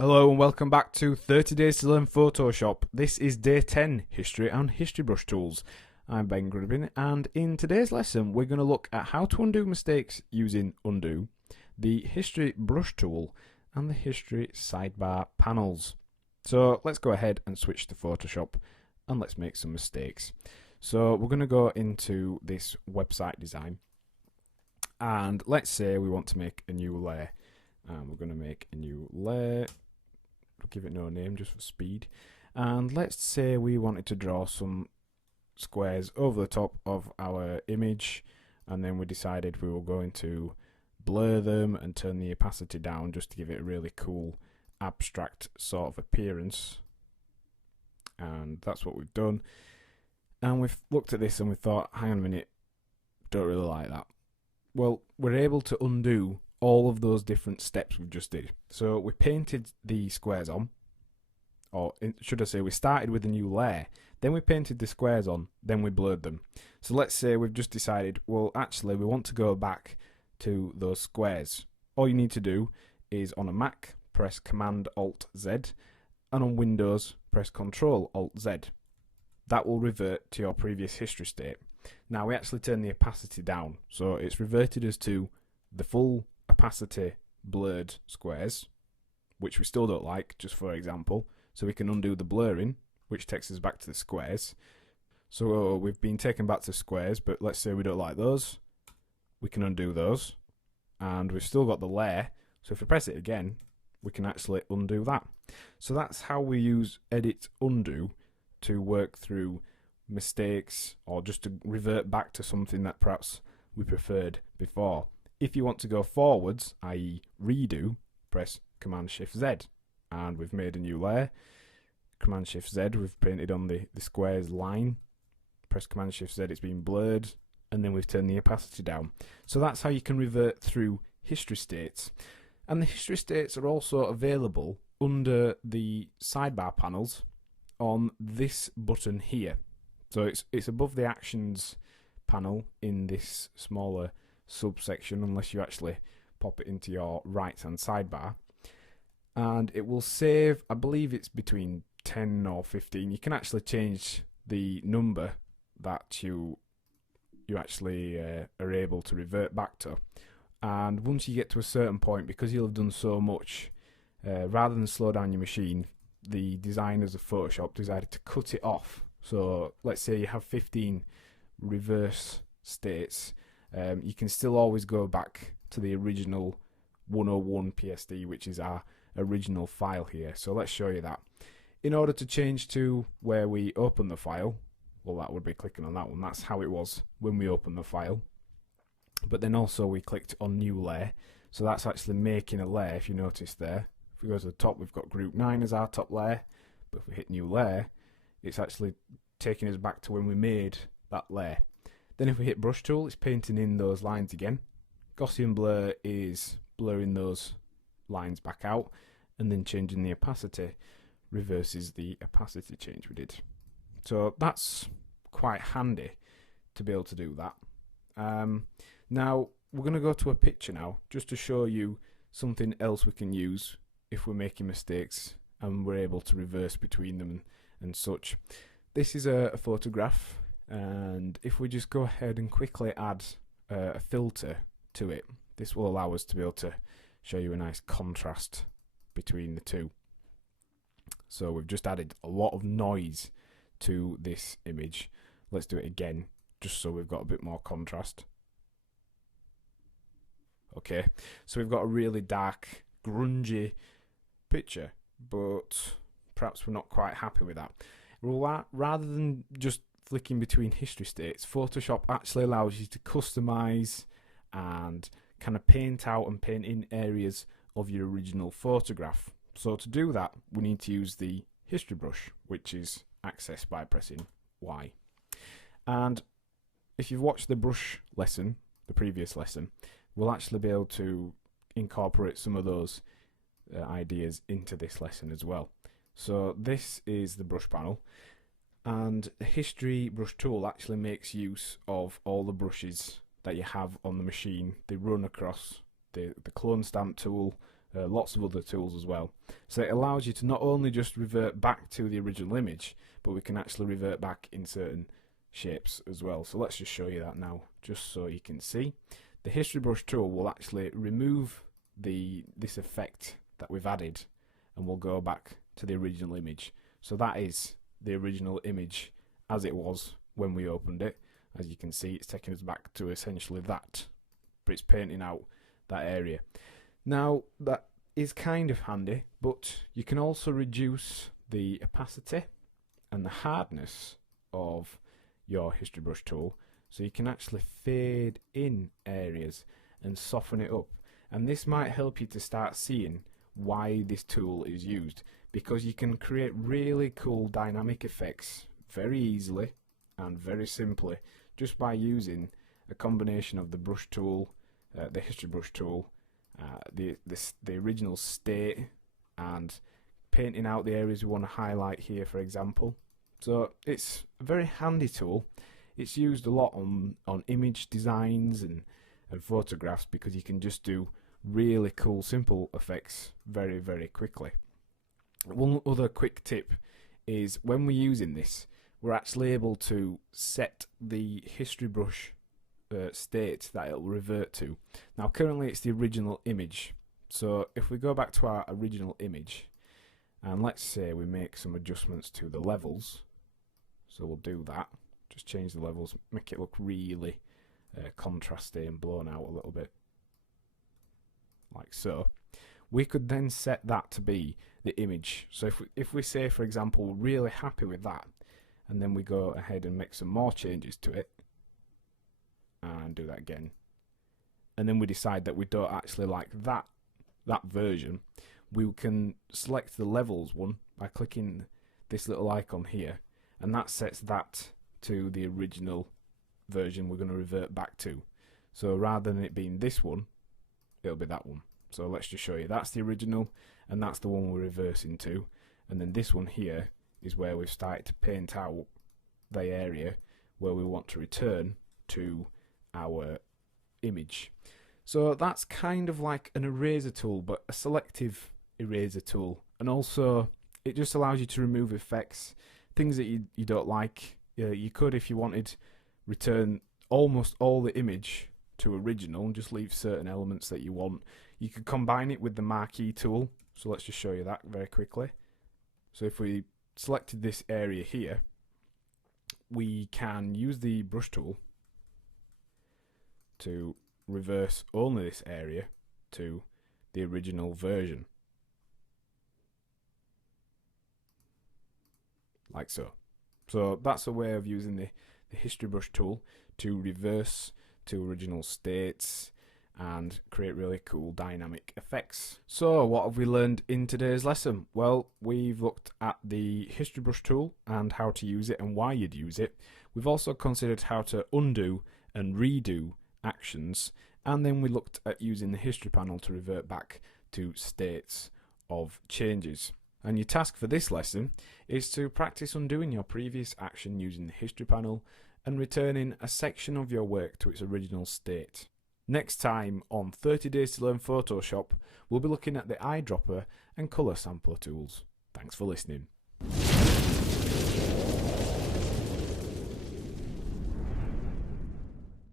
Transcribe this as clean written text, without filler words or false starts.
Hello and welcome back to 30 Days to Learn Photoshop. This is day 10, History and History Brush Tools. I'm Ben Gribbin, and in today's lesson we're going to look at how to undo mistakes using Undo, the History Brush Tool, and the History Sidebar panels. So let's go ahead and switch to Photoshop and let's make some mistakes. So we're going to go into this website design, and let's say we want to make a new layer. And we're going to make a new layer. Give it no name just for speed, and let's say we wanted to draw some squares over the top of our image, and then we decided we were going to blur them and turn the opacity down just to give it a really cool abstract sort of appearance. And that's what we've done, and we've looked at this and we thought, hang on a minute, don't really like that. Well, we're able to undo all of those different steps we just did. So we painted the squares on, or should I say we started with a new layer, then we painted the squares on, then we blurred them. So let's say we've just decided, well actually we want to go back to those squares. All you need to do is on a Mac press Command Alt Z, and on Windows press Control Alt Z. That will revert to your previous history state. Now we actually turn the opacity down, so it's reverted us to the full opacity blurred squares, which we still don't like, just for example. So we can undo the blurring, which takes us back to the squares. So we've been taken back to squares, but let's say we don't like those. We can undo those, and we've still got the layer. So if we press it again, we can actually undo that. So that's how we use Edit Undo to work through mistakes, or just to revert back to something that perhaps we preferred before. If you want to go forwards, i.e. redo, press Command-Shift-Z, and we've made a new layer. Command-Shift-Z, we've painted on the squares line. Press Command-Shift-Z, it's been blurred, and then we've turned the opacity down. So that's how you can revert through history states. And the history states are also available under the sidebar panels on this button here. So it's above the Actions panel in this smaller subsection, unless you actually pop it into your right hand sidebar, and it will save, I believe it's between 10 or 15. You can actually change the number that you actually are able to revert back to, and once you get to a certain point, because you'll have done so much, rather than slow down your machine, the designers of Photoshop decided to cut it off. So let's say you have 15 reverse states. You can still always go back to the original 101 PSD, which is our original file here. So let's show you that. In order to change to where we open the file, well, that would be clicking on that one. That's how it was when we opened the file. But then also we clicked on New Layer. So that's actually making a layer, if you notice there. If we go to the top, we've got Group 9 as our top layer. But if we hit New Layer, it's actually taking us back to when we made that layer. Then if we hit Brush Tool, it's painting in those lines again. Gaussian Blur is blurring those lines back out, and then changing the opacity reverses the opacity change we did. So that's quite handy to be able to do that. Now we're going to go to a picture now, just to show you something else we can use if we're making mistakes and we're able to reverse between them and such. This is a photograph. And if we just go ahead and quickly add a filter to it, this will allow us to be able to show you a nice contrast between the two. So we've just added a lot of noise to this image. Let's do it again, just so we've got a bit more contrast. Okay, so we've got a really dark, grungy picture, but perhaps we're not quite happy with that. Rather than just flicking between history states, Photoshop actually allows you to customize and kind of paint out and paint in areas of your original photograph. So to do that, we need to use the history brush, which is accessed by pressing Y. And if you've watched the brush lesson, the previous lesson, we'll actually be able to incorporate some of those ideas into this lesson as well. So this is the brush panel. And the History Brush Tool actually makes use of all the brushes that you have on the machine. They run across the clone stamp tool lots of other tools as well. So it allows you to not only just revert back to the original image, but we can actually revert back in certain shapes as well. So let's just show you that now, just so you can see. The History Brush tool will actually remove this effect that we've added, and we'll go back to the original image. So that is the original image as it was when we opened it. As you can see, it's taking us back to essentially that, but it's painting out that area. Now that is kind of handy, but you can also reduce the opacity and the hardness of your History Brush tool, so you can actually fade in areas and soften it up. And this might help you to start seeing why this tool is used, because you can create really cool dynamic effects very easily and very simply just by using a combination of the brush tool, the History Brush tool, the original state, and painting out the areas we want to highlight here, for example. So it's a very handy tool. It's used a lot on image designs and photographs, because you can just do really cool simple effects very, very quickly. One other quick tip is when we're using this, we're actually able to set the History Brush state that it'll revert to. Now currently it's the original image, so if we go back to our original image and let's say we make some adjustments to the levels, so we'll do that, just change the levels, make it look really contrasty and blown out a little bit, like so. We could then set that to be the image. So if we say, for example, we're really happy with that, and then we go ahead and make some more changes to it, and do that again, and then we decide that we don't actually like that version, we can select the levels one by clicking this little icon here, and that sets that to the original version we're going to revert back to. So rather than it being this one, it'll be that one. So let's just show you, that's the original and that's the one we're reversing to, and then this one here is where we've started to paint out the area where we want to return to our image. So that's kind of like an eraser tool, but a selective eraser tool, and also it just allows you to remove effects, things that you don't like. You could, if you wanted, return almost all the image to original and just leave certain elements that you want. You could combine it with the marquee tool, so let's just show you that very quickly. So if we selected this area here, we can use the brush tool to reverse only this area to the original version, like so. So that's a way of using the History Brush tool to reverse to original states and create really cool dynamic effects. So what have we learned in today's lesson? Well, we've looked at the History Brush tool and how to use it and why you'd use it. We've also considered how to undo and redo actions, and then we looked at using the history panel to revert back to states of changes. And your task for this lesson is to practice undoing your previous action using the history panel and returning a section of your work to its original state. Next time on 30 Days to Learn Photoshop, we'll be looking at the eyedropper and colour sampler tools. Thanks for listening.